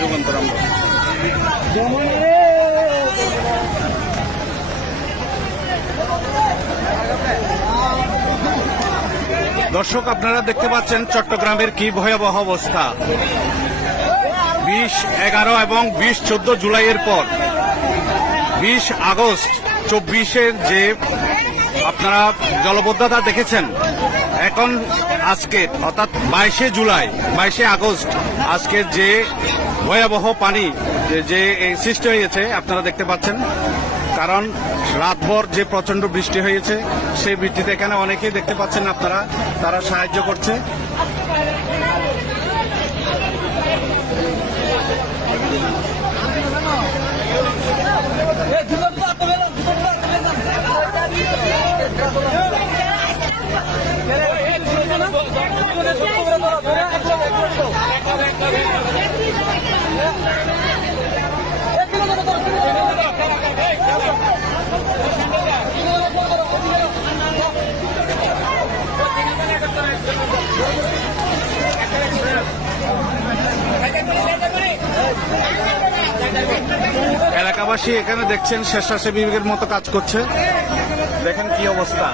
যুগান্তর আমরা। দর্শক, আপনারা দেখতে পাচ্ছেন চট্টগ্রামের কি ভয়াবহ অবস্থা। 20, 11 এবং 20, 14 জুলাইয়ের পর 20 আগস্ট 24-এর যে আপনারা জলবদ্ধতা দেখেছেন, এখন আজকে অর্থাৎ 22শে জুলাই, 22শে আগস্ট আজকের যে ভয়াবহ পানি যে সৃষ্টি হয়েছে আপনারা দেখতে পাচ্ছেন। কারণ রাতভর যে প্রচন্ড বৃষ্টি হয়েছে, সেই বৃষ্টিতে এখানে অনেকেই দেখতে পাচ্ছেন আপনারা, তারা সাহায্য করছে। এলাকাবাসী এখানে দেখছেন স্বেচ্ছাসেবীর মতো কাজ করছে। দেখেন কি অবস্থা।